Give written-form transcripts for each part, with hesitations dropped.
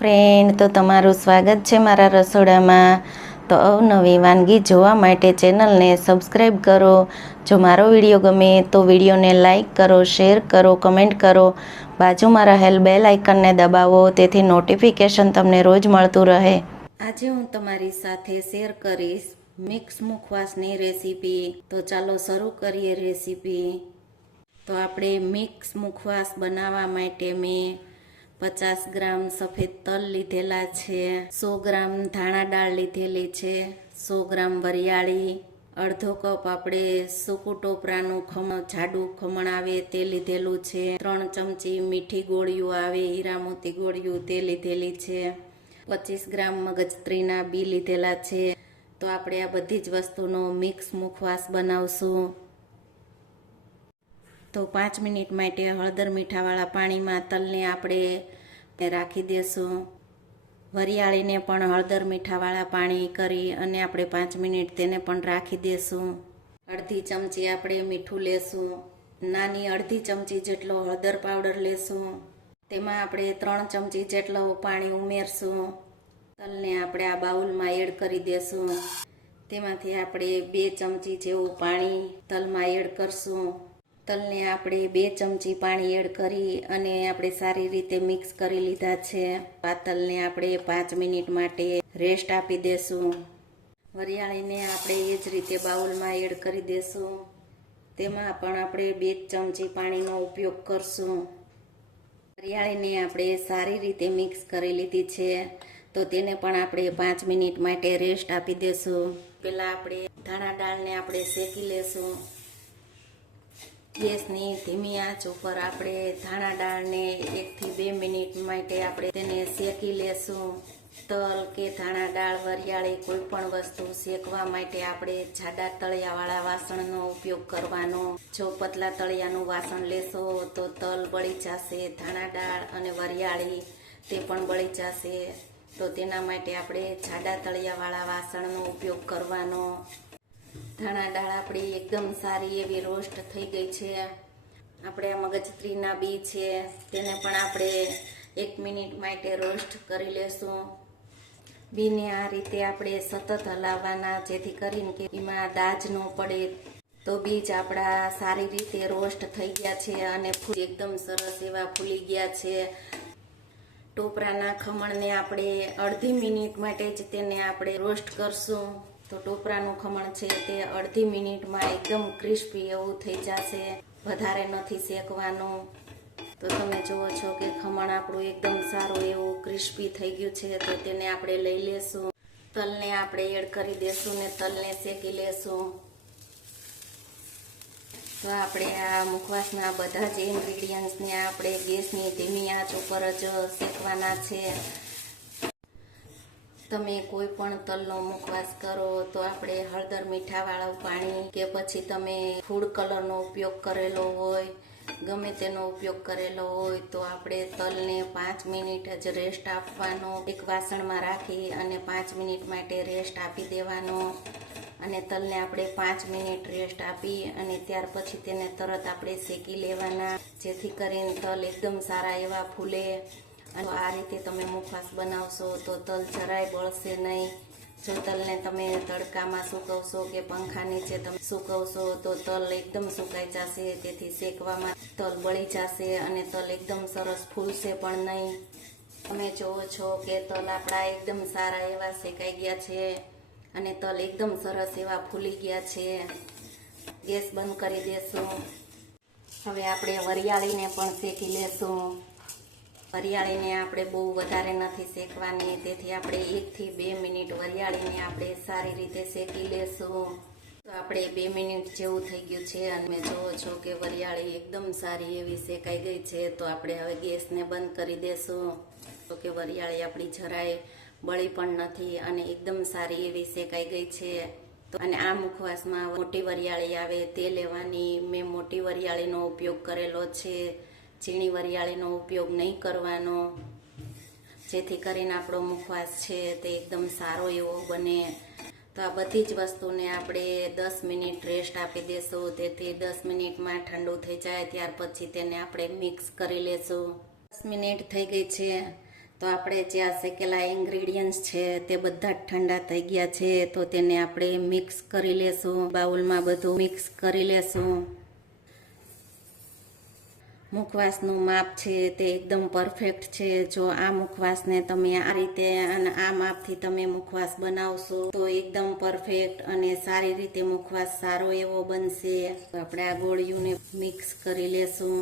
Friend, તો તમારું સ્વાગત છે મારા રસોડામાં. તો અવનવી વાનગી જોવા માટે ચેનલને સબસ્ક્રાઈબ કરો. જો મારો વિડીયો ગમે તો વિડીયોને લાઈક કરો, શેર કરો, કમેન્ટ કરો. બાજુમાં રહેલ બેલ આઇકનને દબાવો, તેથી નોટિફિકેશન તમને રોજ મળતું રહે. આજે હું તમારી સાથે શેર કરીશ મિક્સ મુખવાસની રેસીપી. તો ચાલો શરૂ કરીએ રેસીપી. તો આપણે મિક્સ મુખવાસ બનાવવા માટે મેં 50 ગ્રામ સફેદ તલ લીધેલા છે, 100 ગ્રામ ધાણા દાળ લીધેલી છે, 100 ગ્રામ વરિયાળી, અડધો કપ આપણે સૂકું ટોપરાનું જાડું ખમણ આવે તે લીધેલું છે, 3 ચમચી મીઠી ગોળીઓ આવે હીરામોતી ગોળીઓ તે લીધેલી છે, 25 ગ્રામ મગજત્રીના બી લીધેલા છે. તો આપણે આ બધી જ વસ્તુનો મિક્સ મુખવાસ બનાવશું. તો 5 મિનિટ માટે હળદર મીઠાવાળા પાણીમાં તલને આપણે રાખી દેશું. વરિયાળીને પણ હળદર મીઠાવાળા પાણી કરી અને આપણે 5 મિનિટ તેને પણ રાખી દેશું. અડધી ચમચી આપણે મીઠું લેશું. નાની અડધી ચમચી જેટલો હળદર પાવડર લેશું. તેમાં આપણે 3 ચમચી જેટલો પાણી ઉમેરશું. તલને આપણે આ બાઉલમાં એડ કરી દેશું. તેમાંથી આપણે 2 ચમચી જેવું પાણી તલમાં એડ કરશું. તલને આપણે 2 ચમચી પાણી એડ કરી અને આપણે સારી રીતે મિક્સ કરી લીધા છે. આ તલને આપણે 5 મિનિટ માટે રેસ્ટ આપી દેશું. વરિયાળીને આપણે એ જ રીતે બાઉલમાં એડ કરી દેશું. તેમાં પણ આપણે 2 ચમચી પાણીનો ઉપયોગ કરશું. વરિયાળીને આપણે સારી રીતે મિક્સ કરી લીધી છે. તો તેને પણ આપણે 5 મિનિટ માટે રેસ્ટ આપી દેશું. પહેલાં આપણે ધાણા દાળને આપણે શેકી લેશું. ગેસની ધીમી આંચ ઉપર આપણે ધાણા દાળને 1 થી 2 મિનિટ માટે આપણે તેને શેકી લેશું. તલ કે ધાણા દાળ, વરિયાળી કોઈ પણ વસ્તુ શેકવા માટે આપણે જાડા તળિયાવાળા વાસણનો ઉપયોગ કરવાનો. જો પતલા તળિયાનું વાસણ લેશો તો તલ બળી જશે, ધાણા દાળ અને વરિયાળી તે પણ બળી જશે. તો તેના માટે આપણે જાડા તળિયાવાળા વાસણનો ઉપયોગ કરવાનો. ધાણા દાળ આપણી એકદમ સારી એવી રોસ્ટ થઈ ગઈ છે. આપણે આ મગજત્રીના બી છે તેને પણ આપણે 1 મિનિટ માટે રોસ્ટ કરી લેશું. બીને આ રીતે આપણે સતત હલાવવાના, જેથી કરીને કે એમાં દાજ ન પડે. તો બીજ આપણા સારી રીતે રોસ્ટ થઈ ગયા છે અને એકદમ સરસ એવા ફૂલી ગયા છે. ટોપરાના ખમણને આપણે અડધી મિનિટ માટે જ તેને આપણે રોસ્ટ કરશું. તો ટોપરાનું ખમણ છે તે અડધી મિનિટમાં એકદમ ક્રિસ્પી એવું થઈ જશે. વધારે નથી શેકવાનું. તો તમે જુઓ છો કે ખમણ આપણું એકદમ સારું એવું ક્રિસ્પી થઈ ગયું છે. તો તેને આપણે લઈ લેશું. તલને આપણે એડ કરી દેશું ને તલને શેકી લેશું. તો આપણે આ મુખવાસના બધા જ ઇન્ગ્રીડિયન્ટ્સને આપણે ગેસની ધીમી આંચ ઉપર જ શેકવાના છે. તમે કોઈ પણ તલનો મુખવાસ કરો તો આપણે હળદર મીઠાવાળું પાણી કે પછી તમે ફૂડ કલરનો ઉપયોગ કરેલો હોય, ગમે તેનો ઉપયોગ કરેલો હોય, તો આપણે તલને 5 મિનિટ જ રેસ્ટ આપવાનો. એક વાસણમાં રાખી અને 5 મિનિટ માટે રેસ્ટ આપી દેવાનો. અને તલને આપણે 5 મિનિટ રેસ્ટ આપી અને ત્યાર પછી તેને તરત આપણે શેકી લેવાના, જેથી કરીને તલ એકદમ સારા એવા ફૂલે. અને આ રીતે તમે મુખવાસ બનાવશો તો તલ જરાય બળશે નહીં. જો તલને તમે તડકામાં સૂકવશો કે પંખા નીચે તમે સૂકવશો તો તલ એકદમ સુકાઈ જશે. તેથી શેકવામાં તલ બળી જશે અને તલ એકદમ સરસ ફૂલશે પણ નહીં. તમે જોવો છો કે તલ આપણા એકદમ સારા એવા શેકાઈ ગયા છે અને તલ એકદમ સરસ એવા ફૂલી ગયા છે. ગેસ બંધ કરી દેશું. હવે આપણે વરિયાળીને પણ શેકી લેશું. વરિયાળીને આપણે બહુ વધારે નથી શેકવાની, તેથી આપણે 1 થી 2 મિનિટ વરિયાળીને આપણે સારી રીતે શેકી લેશું. તો આપણે 2 મિનિટ જેવું થઈ ગયું છે અને તમે જોવો છો કે વરિયાળી એકદમ સારી એવી શેકાઈ ગઈ છે. તો આપણે હવે ગેસને બંધ કરી દેશું. તો કે વરિયાળી આપણી જરાય બળી પણ નથી અને એકદમ સારી એવી શેકાઈ ગઈ છે. અને આ મુખવાસમાં મોટી વરિયાળી આવે તે લેવાની. મેં મોટી વરિયાળીનો ઉપયોગ કરેલો છે, ઝીણી વરિયાળીનો ઉપયોગ નહીં કરવાનો, જેથી કરીને આપણો મુખવાસ છે તે એકદમ સારો એવો બને. તો આ બધી જ વસ્તુને આપણે 10 મિનિટ રેસ્ટ આપી દેશું. તેથી 10 મિનિટમાં ઠંડુ થઈ જાય ત્યાર પછી તેને આપણે મિક્સ કરી લેશું. 10 મિનિટ થઈ ગઈ છે. તો આપણે જે આ શેકેલા ઇન્ગ્રીડિયન્ટ્સ છે તે બધા જ ઠંડા થઈ ગયા છે, તો તેને આપણે મિક્સ કરી લેશું. બાઉલમાં બધું મિક્સ કરી લેશું. મુખવાસનું માપ છે તે એકદમ પરફેક્ટ છે. જો આ મુખવાસને તમે આ રીતે અને આ માપથી તમે મુખવાસ બનાવશો તો એકદમ પરફેક્ટ અને સારી રીતે મુખવાસ સારો એવો બનશે. આપણે આ ગોળીઓને મિક્સ કરી લેશું.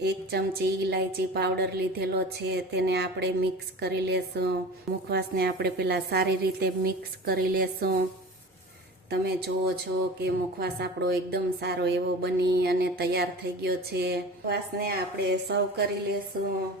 1 ચમચી ઇલાયચી પાવડર લીધેલો છે, તેને આપણે મિક્સ કરી લેશું. મુખવાસને આપણે પહેલા સારી રીતે મિક્સ કરી લેશું. તમે જુઓ છો કે મુખવાસ આપણો એકદમ સારો એવો બની અને તૈયાર થઈ ગયો છે. મુખવાસને આપણે સર્વ કરી લેશું.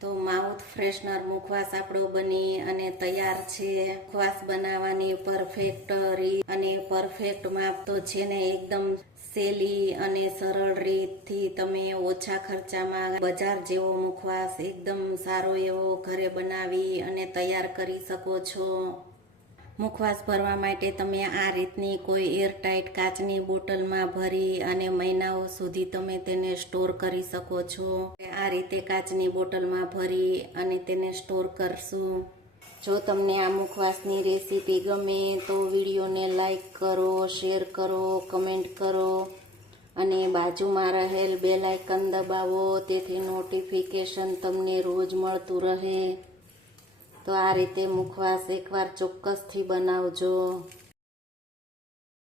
તો માઉથ ફ્રેશનર મુખવાસ આપણો બની અને તૈયાર છે. મુખવાસ બનાવવાની પરફેક્ટ રીત અને પરફેક્ટ માપ તો છે ને એકદમ સહેલી અને સરળ રીતથી તમે ઓછા ખર્ચામાં બજાર જેવો મુખવાસ એકદમ સારો એવો ઘરે બનાવી અને તૈયાર કરી શકો છો. મુખવાસ ભરવા માટે તમે આ રીતની કોઈ એરટાઇટ કાચની બોટલમાં ભરી અને મહિનાઓ સુધી તમે તેને સ્ટોર કરી શકો છો. આ રીતે કાચની બોટલમાં ભરી અને તેને સ્ટોર કરશું. જો તમને આ મુખવાસની રેસીપી ગમે તો વિડીયોને લાઈક કરો, શેર કરો, કમેન્ટ કરો અને બાજુમાં રહેલ બેલ આઇકન દબાવો, તેથી નોટિફિકેશન તમને રોજ મળતું રહે. તો આ રીતે મુખવાસ એકવાર ચોક્કસથી બનાવજો.